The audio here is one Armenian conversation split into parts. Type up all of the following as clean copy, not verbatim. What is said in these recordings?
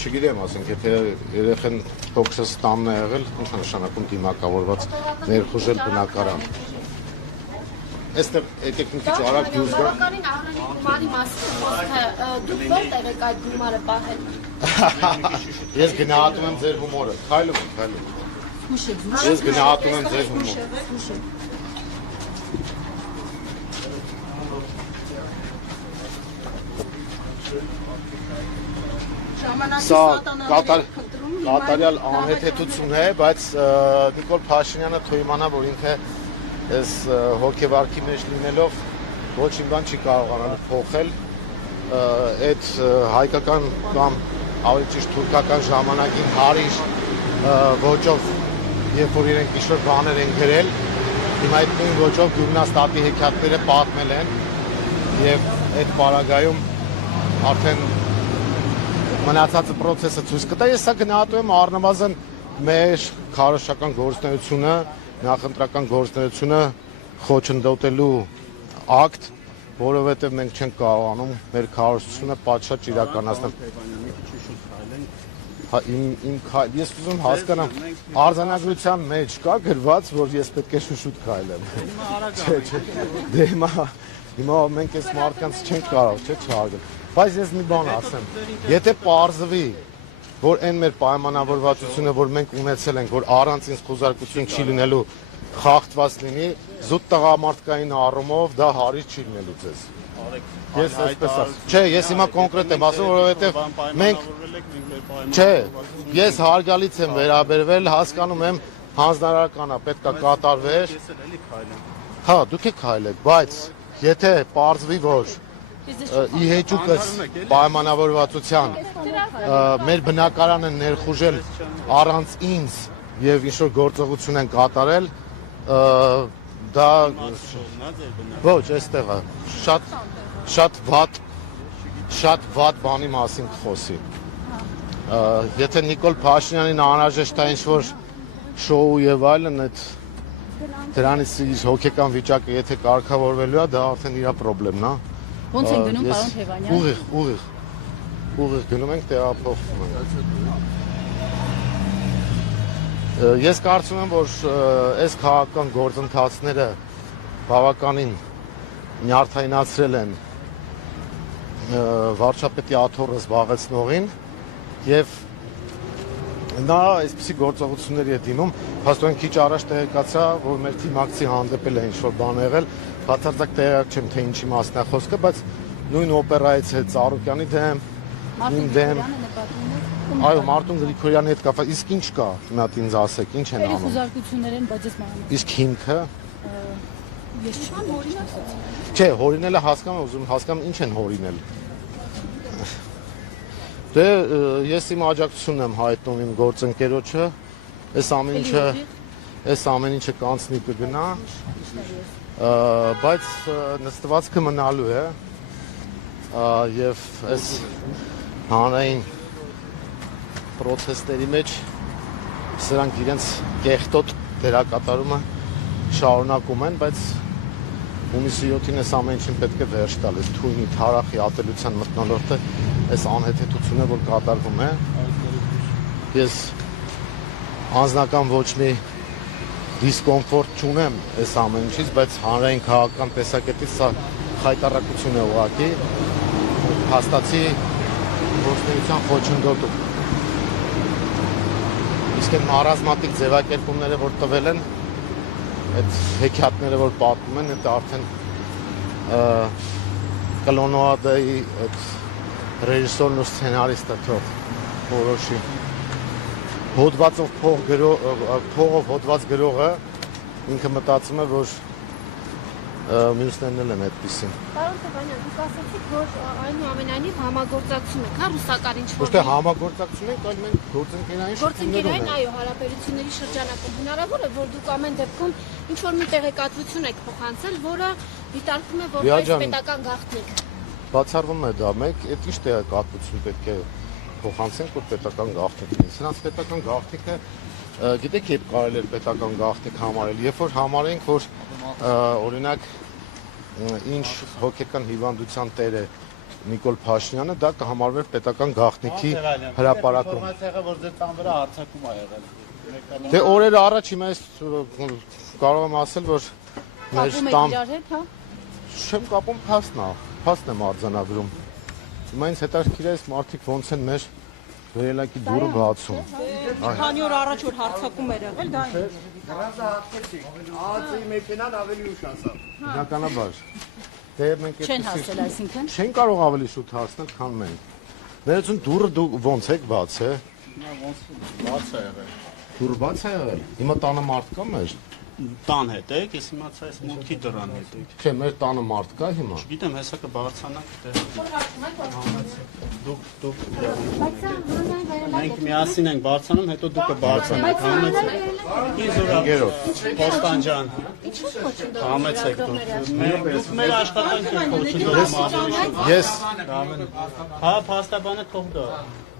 չգիտեմ, ասենք, եթե երեխեն տոքսը ստանն է եղել, ինչ է նշանակում դիմակավորված ներխուժել բնակարան։ Այստեղ եկեք մի քիչ արագ դուրս գա։ Բավականին ահռելի գումարի մասին խոսքը դուք որտեղ եք այդ գումարը պահել։ Ես գնահատում եմ ձեր հումորը։ Քայլում եմ, քայլում։ Ես գնահատում եմ ձեր հումորը։ Սա կատարյալ անհեթեթություն է, բայց Նիկոլ Փաշինյանը թույլ իմանա, որ ինքը այս հոգեվարքի մեջ լինելով ոչ մի բան չի կարողանալ փոխել, այդ հայկական կամ ավելի ճիշտ թուրքական ժամանակին հարիր ոճով, երբ որ իրենք ինչ-որ բաներ են գրել, հիմա այդ նույն ոճով Գյուղնաստատի հեքիաթները պատմել են եւ այդ պարագայում արդեն մնացածը process-ը ցույց կտա։ Ես սա գնահատում եմ առնվազն մեր քարոզչական գործունեությունը, նախընտրական գործունեությունը խոչընդոտելու ակտ, որովհետև մենք չենք կարողանում մեր քարոզությունը պատշաճ իրականացնել։ Ես ուզում հասկանամ, արձանագրության մեջ կա գրված, որ ես պետք է շուշուտ քայլեմ։ Դե հիմա մենք այս մարդկանց չենք կարող, չէ՞, չհարգել։ Բայց ես մի բան ասեմ, եթե պարզվի, որ այն մեր պայմանավորվածությունը, որ մենք ունեցել ենք, որ առանց ինձ խոզարկություն չի լինելու, խախտված լինի, զուտ տղամարդկային առումով դա հարիր չի լինելու ձեզ։ Ես այսպես ասեմ։ Չէ, ես հիմա կոնկրետ եմ ասում, որովհետև մենք Չէ, ես հարգալից եմ վերաբերվել, հասկանում եմ, հանձնարարականա պետք է կատարվեր։ Հա, դուք եք քայլեք, բայց եթե պարզվի, որ ի հեճուկս պայմանավորվածության մեր բնակարանը ներխուժել առանց ինձ եւ ինչ-որ գործողություն են կատարել, դա ոչ, այստեղ է շատ վատ բանի մասին կխոսի։ Եթե Նիկոլ Փաշինյանին անհրաժեշտ է ինչ-որ շոու եւ այլն, այդ դրանից իր հոգեկան վիճակը եթե կարգավորվելու է, դա արդեն իր խնդիրն է։ Ոնց են գնում, պարոն Թևանյան։ Ուղիղ գնում ենք, տեղափոխվում ենք։ Ես կարծում եմ, որ այս քաղաքական գործընթացները բավականին նյարդայնացրել են վարչապետի աթոռը զբաղեցնողին եւ նա այսպիսի գործողությունների է դիմում, հաստատ քիչ առաջ տեղեկացա, որ մեր թիմակցի հանդեպել է ինչ-որ բան եղել, բացարձակ տեղյակ չեմ, թե ինչի մասն է խոսքը, բայց նույն օպերայից հետ Ծառուկյանի դեմ, իմ դեմ, այո, Մարտուն Գրիգորյանի հետ կապված, իսկ ինչ կա, մի հատ ինձ ասեք, ինչ են անում։ Խոզարկություններ են, բայց ես մանրամասն։ Իսկ հիմքը։ Ես չեմ հորինել։ Չէ, հորինելը հասկանում եմ, ուզում հասկանում ինչ են հորինել։ Դե ես իմ աջակցությունն եմ հայտնում իմ գործընկերոջը, այս ամեն ինչը կանցնի կգնա, բայց նստվածքը մնալու է եւ այս հանրային պրոցեսների մեջ սրանք իրենց կեղտոտ դերակատարումը շարունակում են, բայց հունիսի 7-ին այս ամեն ինչին պետք է վերջ տալ, այս թույնի թարախի ատելության մթնոլորտը, այս անհեթեթությունը, որ կատարվում է։ Ես անձնական ոչ մի դիսկոմֆորտ չունեմ այս ամեն ինչից, բայց հանրային քաղաքական տեսակետից սա խայտառակություն է ուղղակի, հաստացի գործունեության խոչընդոտում։ Իսկ այն մարազմատիկ ձևակերպումները, որ տվել են, այդ հեքիաթները, որ պատմում են, այդ արդեն կլոնոադայի այդ ռեժիսորն ու սցենարիստը թող որոշի։ Հոդվածով փողով հոդված գրողը ինքը մտածում է, որ մյուսներն էլ են այդպիսին։ Պարոն Թևանյան, դուք ասացիք, որ այնուամենայնիվ համագործակցում եք, հա, ռուսական ինչ-որ։ Ոչ թե համագործակցում ենք, այլ մենք գործընկերային, այո, հարաբերությունների շրջանակում հնարավոր է, որ դուք ամեն դեպքում ինչ-որ մի տեղեկատվություն եք փոխանցել, որը դիտարկվում է որպես պետական գաղտնիք։ Բացառվում է դա, մենք այդ ինչ տեղեկատվություն պետք է փոխանցենք, որ պետական գաղտնիք լինի։ Սրանց պետական գաղտնիքը, գիտեք, երբ կարելի է պետական գաղտնիք համարել, երբ որ համարենք, որ օրինակ ինչ հոգեկան հիվանդության տերը Նիկոլ Փաշինյանը, դա կհամարվեր պետական գաղտնիքի հրապարակում։ Ինֆորմացիա, որ ձեր տան վրա արձակում ա եղել։ Դե օրեր առաջ հիմա ես կարող եմ ասել, որ մեր Կապում եք տան իրար հետ, հա։ չեմ կապում փաստն եմ արձանագրում։ Հիմա ինձ հետաքրքիր է այս մարդիկ ոնց են մեր վերելակի դուռը բացում։ Քանի օր առաջ որ հարցակում էր եղել, դա Գրանցը հատկեցիք։ Ահացի մեքենան ավելի ուշ ասավ։ Բնականաբար։ Դե մենք Չեն հասել, այսինքն։ չեն կարող ավելի շուտ հասնել, քան մենք։ Ներեցուն դուռը դու ոնց եք բացել։ Բաց է եղել։ Դուռը բաց է եղել։ Հիմա տանը մարդ կա մեր։ Տան հետ եք, ես իմացա այս մուտքի դրան հետ եք։ Չէ, մեր տանը մարդ կա հիմա։ Գիտեմ, հեսա կբարձրանաք դեր։ Դուք մենք միասին ենք բարձրանում, հետո դուք կբարձրանաք, համեցեք։ Գերոտ։ Պոստանջան, համեցեք դուք։ Դուք մեր աշխատանքը կոչում։ Ես Հա, փաստաբանը թող դա։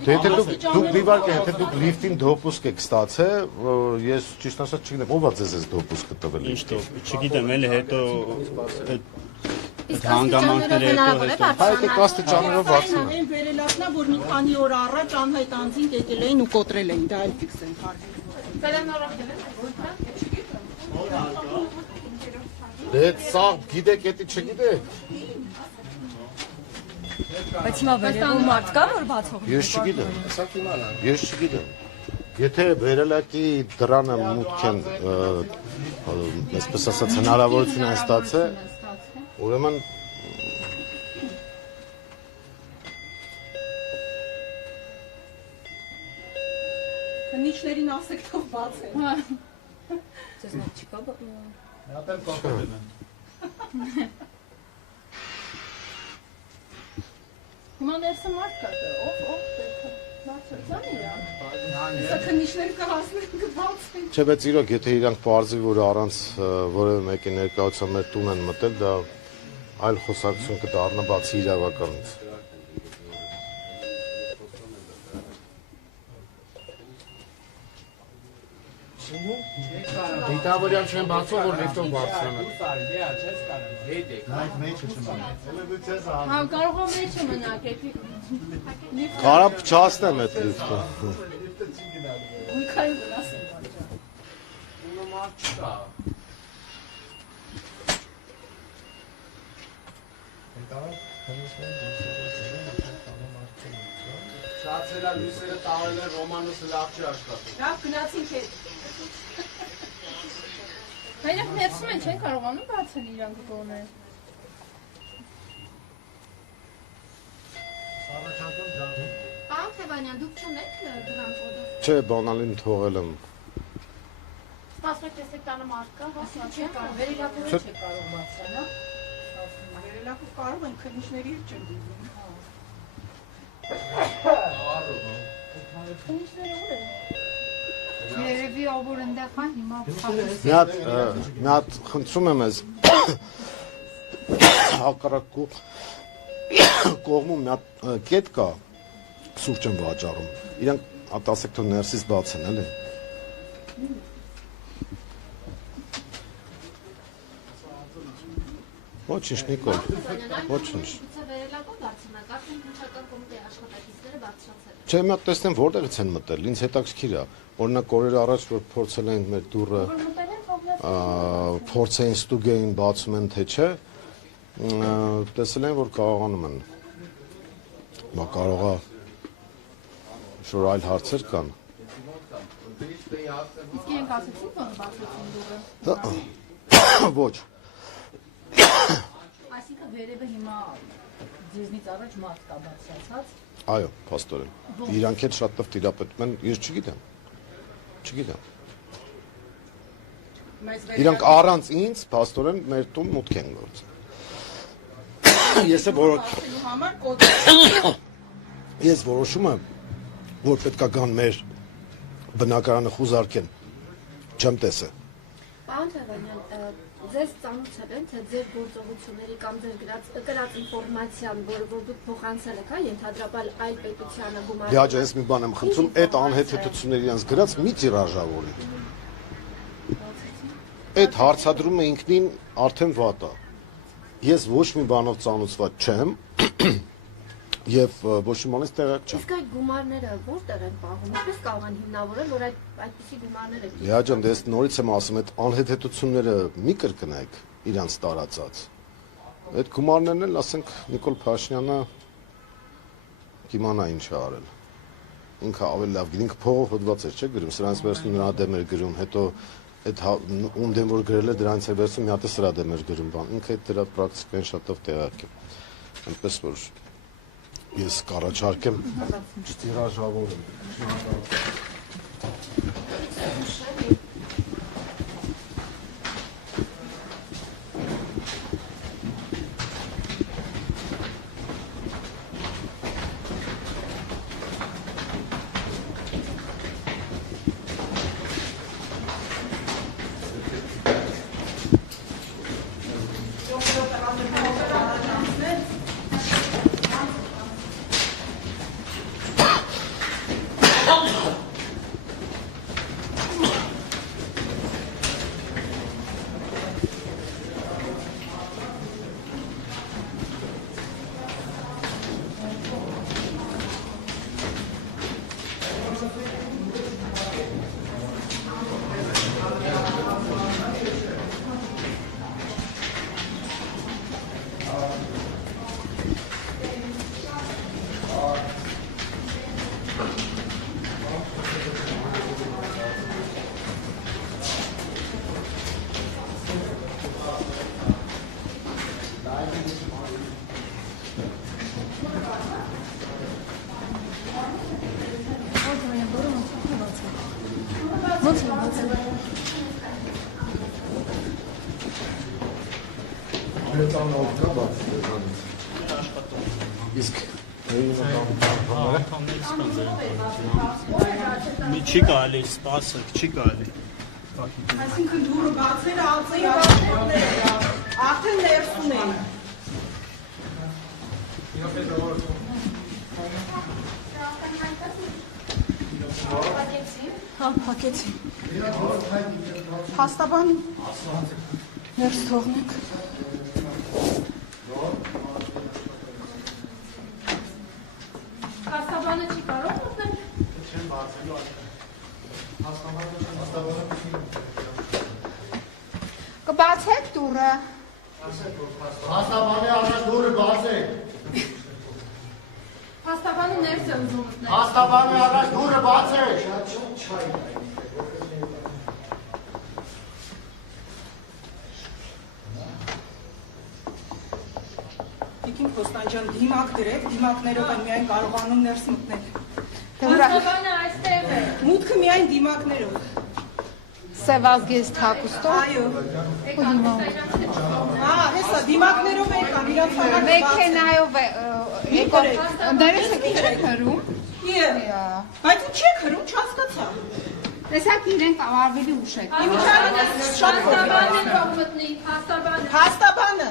դե եթե դուք դիվարկը, եթե դուք լիֆտին դոպուսկ եք ստացել, ես ճիշտ ասած չգիտեմ, ով է ձեզ այս դոպուսկը տվել։ Ինչ դու, չգիտեմ, էլի հետո Իսկ հանգամանքները հնարավոր է հետո Հայ դե կաստիճաններով բացում։ այն վերելակն է, որ մի քանի օր առաջ անհայտ անձինք եկել էին ու կոտրել էին, դա էլ ֆիքս են հարցնում։ Դե սա գիտեք, էդի չգիտեք։ Բայց հիմա վերևում մարդ կա, որ բացող։ Ես չգիտեմ։ Ես չգիտեմ։ Եթե վերելակի դրանը մուտք են, այսպես ասած, հնարավորություն են ստացել, ուրեմն Քննիչներին ասեք թող բացեն։ Ձեզ մոտ չկա։ Հիմա ներսը մարդ կա, ով բարձրացան իրան։ Սա քննիչները կհասնեն կբացեն։ չէ, բայց իրոք, եթե իրանք պարզվի, որ առանց որևէ մեկի ներկայության մեր տուն են մտել, դա այլ խոսակցություն կդառնա բացի իրավականից։ Դիտավորյան չեն բացում, որ լիֆտով բարձրանալ։ Հա, կարող եմ մեջը մնաք, եթե Կարամ փչացնեմ այդ լիֆտը։ Մի քանի վնասեն։ Շացելա լույսերը տաղել են Ռոմանոսը լավ չի աշխատում։ Լավ գնացինք հետ։ Հայրակ ներսում են չեն կարողանում բացել իրանք կողմերը։ Պարոն Թևանյան, դուք չունեք դրան կոդը։ Չէ, բանալին թողել եմ։ Սպասեք, տեսեք տանը մարդ կա, հոսա չէ, Վերելակը չէ կարող բացել, հա։ Վերելակը կարող են քննիչների հետ չեն դիվում։ Երևի ով որ ընդեղ կան հիմա Մի հատ խնդրում եմ ես հակառակ կողմում մի հատ կետ կա սուրճ են վաճառում իրանք ասեք թող ներսից բացեն էլի ոչինչ Նիկոլ ոչինչ վերելակով դարձնակ, արդեն քննչական կոմիտեի աշխատակիցները բարձրացել են։ Չէ, մի հատ տեսնեմ որտեղից են մտել ինձ հետաքրքիր է օրինակ օրեր առաջ որ փորձել են մեր դուռը փորձային ստուգեին բացում են թե չէ տեսել են որ կարողանում են բա կարողա շուտ այլ հարցեր կան Իսկ իրենք ասեցին, որ բացեցին դուռը։ ոչ Այսինքն վերևը հիմա ձեզնից առաջ մարդ կա բացացած։ այո փաստորեն իրանք հետ շատ տխտ տիրապետում են ես չգիտեմ իրանք առանց ինձ փաստորեն մեր տուն մուտք են գործել ես Համար կոդ ես որոշում եմ որ պետք է գան մեր բնակարանը խուզարկեն չեմ տեսել Պարոն Թևանյան, ձեզ ծանոթացել են, թե ձեր գործողությունների կամ ձեր գրած ինֆորմացիան, որը որ դուք փոխանցել եք, հա, ենթադրաբար այլ պետությանը գումարել։ Լիաջա, ես մի բան եմ խնդրում, այդ անհեթեթությունների իրենց գրած մի տիրաժավորի։ Այդ հարցադրումը ինքնին արդեն վատ է։ Ես ոչ մի բանով ծանոթված չեմ, Եվ ոչ իմանալից տեղակ չեն։ Իսկ այդ գումարները որտեղ են պահում։ Ինչպես կարող են հիմնավորել, որ այդպիսի գումարներ են։ Լիա ջան, դες նորից եմ ասում, այդ անհեթեթությունները մի կրկնեք իրանց տարածած։ Այդ գումարներն էլ, ասենք, Նիկոլ Փաշինյանը կիմանա ինչ է արել։ Ինքը ավելի լավ գիտի, ինքը փողով հոդված էր, չէ՞ գրում, սրանից վերցնում նրա դեմ էր գրում, հետո այդ ում դեմ որ գրել է դրանից է վերցնում մի հատ է սրա դեմ էր գրում բան։ Ինքը այդ դրա պրակտիկային շատ լավ տեղակ է։ Այնպես որ ես կառաջարկեմ չտիրաժավորեմ։ Իսկ մի չի կարելի սպասեք, չի կարելի։ Այսինքն դուրը բացերը ածեի արդեն ներսում են։ Հա, փակեցի։ Հաստաբան ներս թողնեք։ Հաստաբանը չի կարող մտնել։ Կբացեք դուրը։ Հաստաբանի առաջ դուրը բացեք։ Հաստաբանը ներս է ուզում մտնել։ Հաստաբանի առաջ դուրը բացեք։ Տիկին Խոստանջան, դիմակ դրեք, դիմակներով են միայն կարողանում ներս մտնել։ Հաստաբանը այստեղ է։ Մուտքը միայն դիմակներով։ Սևազգեստ հագուստով։ Այո։ Հա, հեսա դիմակներով եկան, իրանց համար Մեքենայով եկող ընդերես եք հրում։ Բայց չեք հրում, չհասկացա։ Տեսակ իրենք ավելի ուշ եք։ Իմիջանը շատ Հաստաբանը թող մտնի, հաստաբանը։ Հաստաբանը։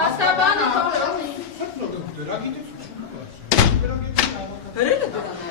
Հաստաբանը թող մտնի։ Հրելը դրան։